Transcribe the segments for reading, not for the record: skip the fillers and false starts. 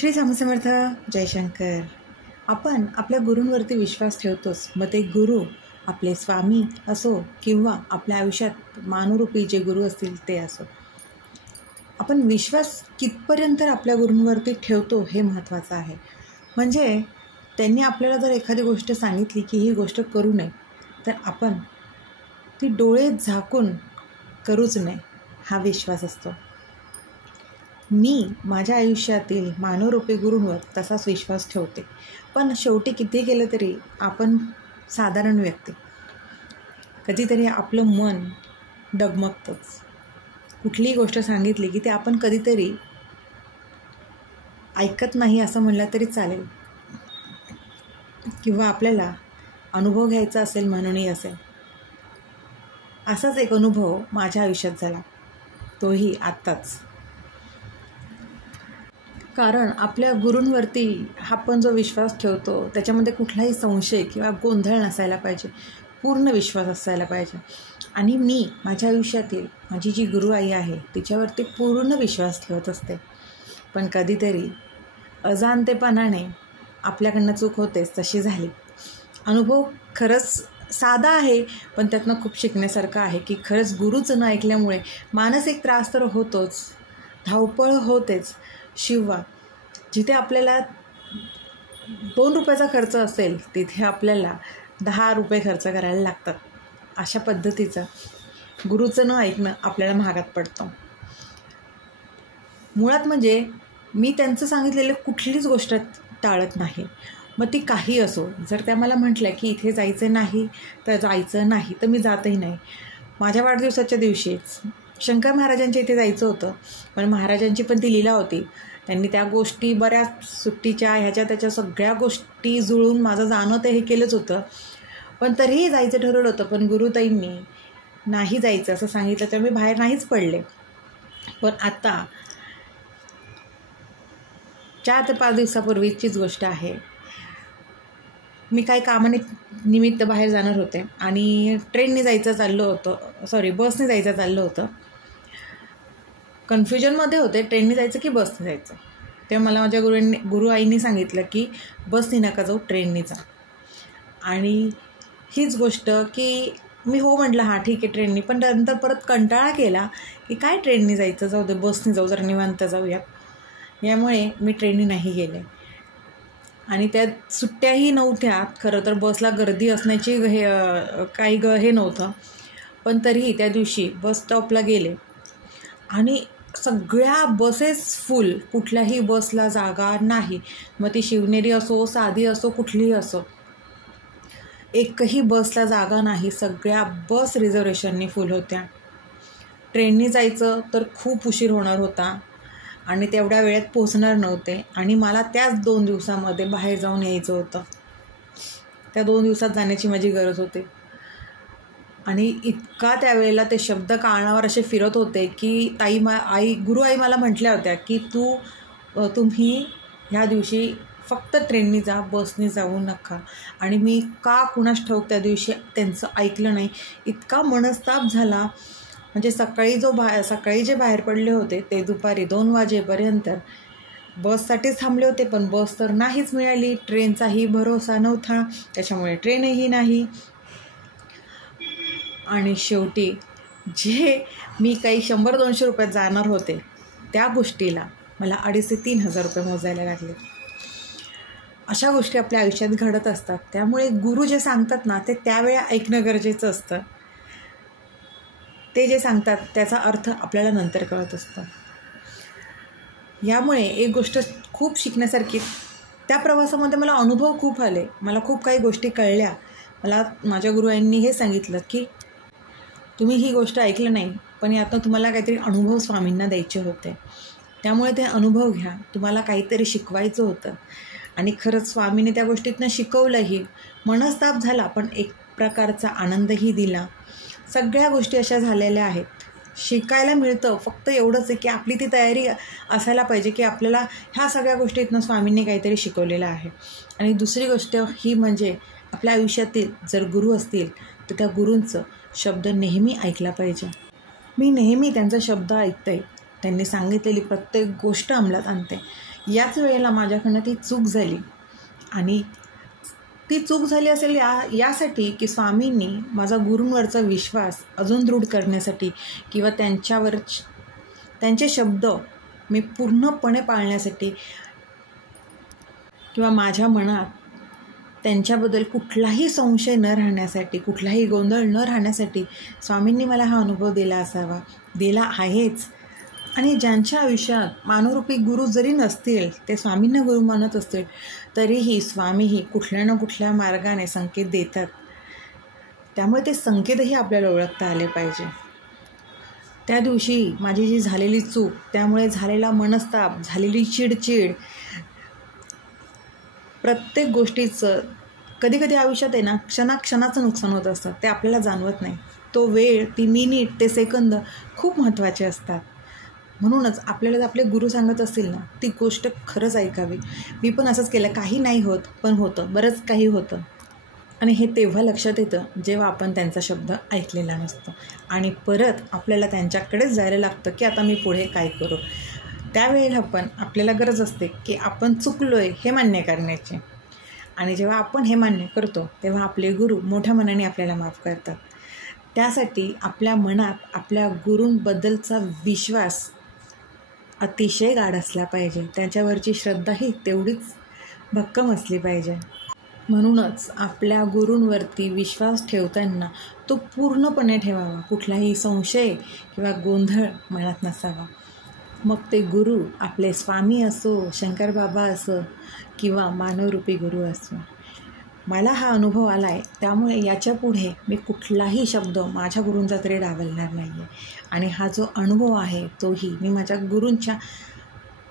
श्री स्वामी समर्थ. जयशंकर. आपण आपल्या गुरूंवरती विश्वास ठेवतोच. मग ते गुरु आपले स्वामी असो किंवा आपल्या आयुष्यात मानुरूपी जे गुरु असतील ते असो, आपण विश्वास कितपर्यंत आपल्या गुरूंवरती ठेवतो हे महत्त्वाचं आहे. म्हणजे त्यांनी आपल्याला जर एखादी गोष्ट सांगितली की ही गोष्ट करू नये, तर आपण ती डोळे झाकून करूच नये हा विश्वास असतो. मी माझ्या आयुष्यातील मानवरूपी गुरूंवर तसाच विश्वास ठेवते. पण शेवटी किती केलं तरी आपण साधारण व्यक्ती, कधीतरी आपलं मन डगमगतंच. कुठलीही गोष्ट सांगितली की ते आपण कधीतरी ऐकत नाही असं म्हणलं तरी चालेल, किंवा आपल्याला अनुभव घ्यायचा असेल म्हणूनही असेल. असाच एक अनुभव माझ्या आयुष्यात झाला, तोही आत्ताच. कारण आपल्या गुरूंवरती आपण जो विश्वास ठेवतो त्याच्यामध्ये कुठलाही संशय किंवा गोंधळ नसायला पाहिजे, पूर्ण विश्वास असायला पाहिजे. आणि मी माझ्या आयुष्यातील माझी जी गुरुआई आहे तिच्यावरती पूर्ण विश्वास ठेवत असते. पण कधीतरी अजाणतेपणाने आपल्याकडनं चूक होतेच, तशी झाली. अनुभव खरंच साधा आहे, पण त्यातनं खूप शिकण्यासारखं आहे की खरंच गुरुच न ऐकल्यामुळे मानसिक त्रास तर होतोच, धावपळ होतेच. शिवाय जिथे आपल्याला 2 रुपयाचा खर्च असेल तिथे आपल्याला 10 रुपये खर्च करायला लागतात. अशा पद्धतीचं गुरुचं न ऐकणं आपल्याला महागात पडतं. मुळात म्हणजे मी त्यांचं सांगितलेलं कुठलीच गोष्ट टाळत नाही, मग ती काही असो. जर त्या मला म्हटल्या की इथे जायचं नाही तर जायचं नाही, तर मी जातही नाही. माझ्या वाढदिवसाच्या दिवशीच शंकर महाराजांच्या इथे जायचं होतं, पण महाराजांची पण ती लीला होती. त्यांनी त्या गोष्टी बऱ्याच सुट्टीच्या ह्याच्या त्याच्या सगळ्या गोष्टी जुळून माझं जाणं ते हे केलंच होतं. पण तरीही जायचं ठरवलं होतं, पण गुरुताईंनी नाही जायचं असं सांगितलं, तर मी बाहेर नाहीच पडले. पण आता 4 ते 5 दिवसापूर्वीचीच गोष्ट आहे. मी काही कामानिमित्त बाहेर जाणार होते आणि बसने जायचं चाललं होतं. कन्फ्युजनमध्ये होते, ट्रेनने जायचं की बसने जायचं. तेव्हा मला माझ्या गुरुआईंनी सांगितलं की बसने नका जाऊ, ट्रेनने जा. आणि हीच गोष्ट की मी हो म्हटलं, हां ठीक आहे ट्रेनने. पण नंतर परत कंटाळा केला की काय ट्रेनने जायचं, जाऊ दे बसने जाऊ, जरा निवांत जाऊयात. यामुळे मी ट्रेनने नाही गेले. आणि त्यात सुट्ट्याही नव्हत्या. खरं तर बसला गर्दी असण्याची काही हे नव्हतं. पण तरीही त्या दिवशी बस स्टॉपला गेले आणि सगळ्या बसेस फुल, कुठल्याही बसला जागा नाही. मग ती शिवनेरी असो, साधी असो, कुठलीही असो, एकही बसला जागा नाही. सगळ्या बस रिझर्वेशननी फुल होत्या. ट्रेनने जायचं तर खूप उशीर होणार होता आणि तेवढ्या वेळेत पोहोचणार नव्हते. आणि मला त्याच 2 दिवसामध्ये बाहेर जाऊन यायचं होतं. त्या 2 दिवसात जाण्याची माझी गरज होती. आणि इतका त्यावेळेला ते शब्द कानावर असे फिरत होते की गुरुआई मला म्हटल्या होत्या की तुम्ही ह्या दिवशी फक्त ट्रेनने जा, बसने जाऊ नका. आणि मी का कुणास ठाऊक त्या दिवशी त्यांचं ऐकलं नाही. इतका मनस्ताप झाला. म्हणजे सकाळी जे बाहेर पडले होते ते दुपारी 2 वाजेपर्यंत बससाठीच थांबले होते, पण बस तर नाहीच मिळाली. ट्रेनचाही भरोसा नव्हता, त्याच्यामुळे ट्रेनही नाही. आणि शेवटी जे मी काही 100-200 रुपयात जाणार होते त्या गोष्टीला मला 2,500 ते 3,000 रुपये मोजायला लागले. अशा गोष्टी आपल्या आयुष्यात घडत असतात. त्यामुळे गुरु जे सांगतात ना ते त्यावेळी ऐकणं गरजेचं असतं. ते जे सांगतात त्याचा अर्थ आपल्याला नंतर कळत असतं. यामुळे एक गोष्ट खूप शिकण्यासारखी, त्या प्रवासामध्ये मला अनुभव खूप आले, मला खूप काही गोष्टी कळल्या. मला माझ्या गुरुआईंनी हे सांगितलं की तुम्ही ही गोष्ट ऐकलं नाही, पण यातनं तुम्हाला काहीतरी अनुभव स्वामींना द्यायचे होते, त्यामुळे ते अनुभव घ्या. तुम्हाला काहीतरी शिकवायचं होतं. आणि खरंच स्वामीने त्या गोष्टीतनं शिकवलंही. मनस्ताप झाला, पण एक प्रकारचा आनंदही दिला. सगळ्या गोष्टी अशा झालेल्या आहेत. शिकायला मिळतं. फक्त एवढंच आहे की आपली ती तयारी असायला पाहिजे की आपल्याला ह्या सगळ्या गोष्टीतनं स्वामींनी काहीतरी शिकवलेलं आहे. आणि दुसरी गोष्ट ही म्हणजे आपल्या आयुष्यातील जर गुरु असतील तर त्या गुरूंचं शब्द नेहमी ऐकला पाहिजे. मी नेहमी त्यांचा शब्द ऐकते. त्यांनी सांगितलेली प्रत्येक गोष्ट अंमलात आणते. याच वेळेला माझ्याकडनं ती चूक झाली आणि ती चूक झाली असेल यासाठी की स्वामींनी माझा गुरूंवरचा विश्वास अजून दृढ करण्यासाठी किंवा त्यांचे शब्द मी पूर्णपणे पाळण्यासाठी किंवा माझ्या मनात त्यांच्याबद्दल कुठलाही संशय न राहण्यासाठी, कुठलाही गोंधळ न राहण्यासाठी स्वामींनी मला हा अनुभव दिला आहेच. आणि ज्यांच्या आयुष्यात मानवरूपी गुरु जरी नसतील, ते स्वामींना गुरु मानत असतील, तरीही स्वामीही कुठल्या ना कुठल्या मार्गाने संकेत देतात. त्यामुळे ते संकेतही आपल्याला ओळखता आले पाहिजे. त्या दिवशी माझी जी झालेली चूक, त्यामुळे झालेला मनस्ताप, झालेली चिडचिड, प्रत्येक गोष्टीचं कधी आयुष्यात आहे ना क्षणाचं नुकसान होत असतं. ते आपल्याला जाणवत नाही. तो वेळ, ती मिनिट, ते सेकंद खूप महत्त्वाचे असतात. म्हणूनच आपल्याला आपले गुरु सांगत असतील ना, ती गोष्ट खरंच ऐकावी. मी पण असंच केलं. काही नाही होत, पण होतं, बरंच काही होतं. आणि हे तेव्हा लक्षात येतं जेव्हा आपण त्यांचा शब्द ऐकलेला नसतो आणि परत आपल्याला त्यांच्याकडेच जायला लागतं की आता मी पुढे काय करू. त्यावेळेला पण आपल्याला गरज असते की आपण चुकलोय हे मान्य करण्याची. आणि जेव्हा आपण हे मान्य करतो तेव्हा आपले गुरु मोठ्या मनाने आपल्याला माफ करतात. त्यासाठी आपल्या मनात आपल्या गुरूंबद्दलचा विश्वास अतिशय गाढ असला पाहिजे. त्याच्यावरची श्रद्धाही तेवढीच भक्कम असली पाहिजे. म्हणूनच आपल्या गुरूंवरती विश्वास ठेवताना तो पूर्णपणे ठेवावा. कुठलाही संशय किंवा गोंधळ मनात नसावा. मग ते गुरु आपले स्वामी असो, शंकर बाबा असो किंवा मानवरूपी गुरु असो. मला हा अनुभव आला आहे, त्यामुळे याच्यापुढे मी कुठलाही शब्द माझ्या गुरूंचा तरी डावलणार नाही आहे. आणि हा जो अनुभव आहे तोही मी माझ्या गुरूंच्या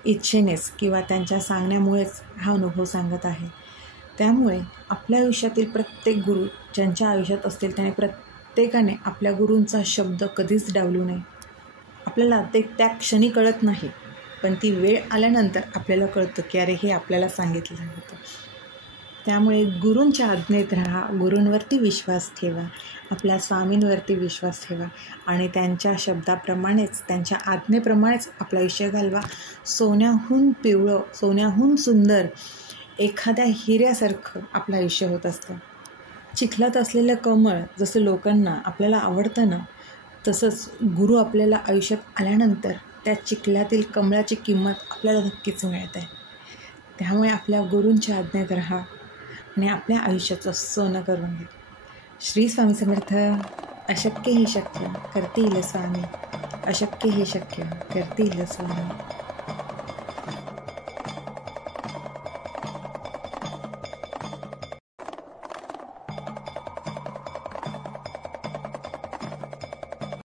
इच्छेनेच किंवा त्यांच्या सांगण्यामुळेच हा अनुभव सांगत आहे. त्यामुळे आपल्या आयुष्यातील प्रत्येक गुरु ज्यांच्या आयुष्यात असतील त्याने प्रत्येकाने आपल्या गुरूंचा शब्द कधीच डावलू नये. आपल्याला ते त्या क्षणी कळत नाही, पण ती वेळ आल्यानंतर आपल्याला कळतं की अरे हे आपल्याला सांगितलं होतं. त्यामुळे गुरूंच्या आज्ञेत राहा, गुरूंवरती विश्वास ठेवा, आपल्या स्वामींवरती विश्वास ठेवा आणि त्यांच्या शब्दाप्रमाणेच, त्यांच्या आज्ञेप्रमाणेच आपलं आयुष्य घालवा. सोन्याहून पिवळं, सोन्याहून सुंदर, एखाद्या हिऱ्यासारखं आपलं आयुष्य होत असतं. चिखलात असलेलं कमळ जसं लोकांना आपल्याला आवडतं ना, तसंच गुरु आपल्याला आयुष्यात आल्यानंतर त्या चिखलातील कमळाची किंमत आपल्याला नक्कीच मिळते. त्यामुळे आपल्या गुरूंच्या आज्ञेत राहा आणि आपल्या आयुष्याचं सोनं करून घ्या. श्री स्वामी समर्थ. अशक्य ही शक्य करतील स्वामी, अशक्य ही शक्य करतील स्वामी.